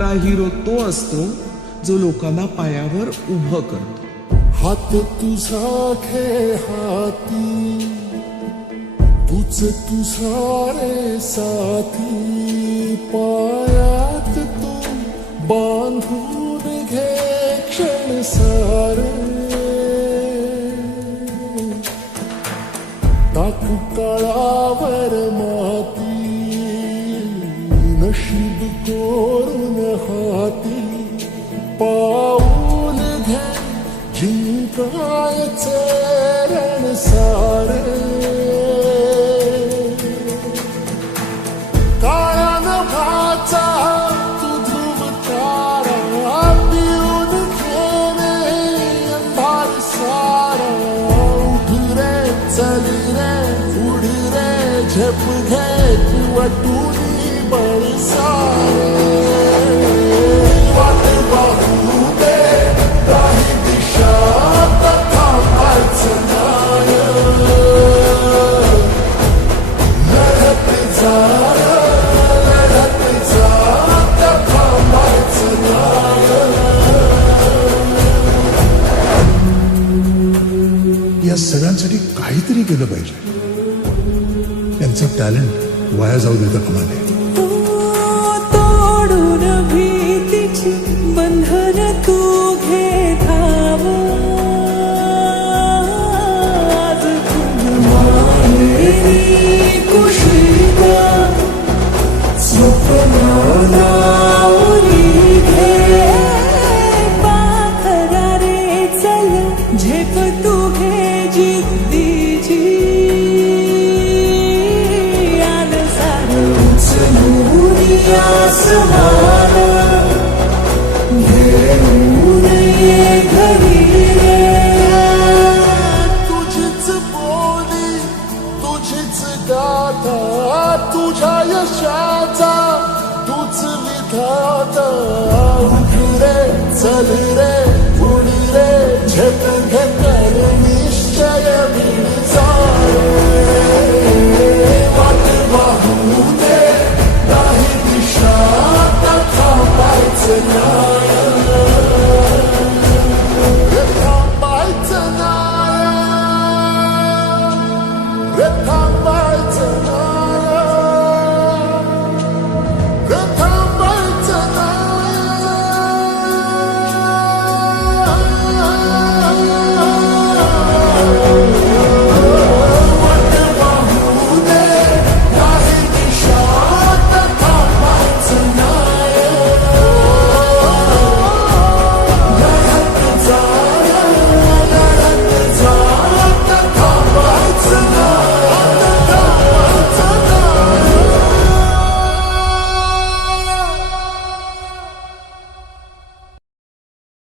खरा हिरो तो असतो जो लोकांना पायावर उभं करतो. हात तुझा घे हाती, तूच तुझा रे साथी, पायात तू बांधून घे क्षण सारे. टाक काळावर माती, नशीब कोरून हाती, पाऊल घे जिंकायचे रण सारे. काळ्या नभाचा तू ध्रुव तारा, पिऊन घेणे अंधार सारा. उठ रे चल रे उड रे झेप घे तू तुझी बळ सारे. वाट पाहू दे काही दिशा थांबायचं नाही, लढत जा लढत जा थांबायचं नाही. या सगळ्यांसाठी काहीतरी केलं पाहिजे. यांचं टॅलेंट वाया जाऊ देता कामा नये. तोडून भीतीची बंधन तू घे धाव, आज माहेरी कुशीला स्वप्नाला उरी घे. पाखरा रे चल झेप तू घे जिद्दीची, आसमान घेऊन ये घरी रे. तुझीच बोली तुझीच गाथा, तुझ्या यशाचा तूच विधाता. उठ रे चल रे उड रे झेप घे कर निश्चय बिन सारे.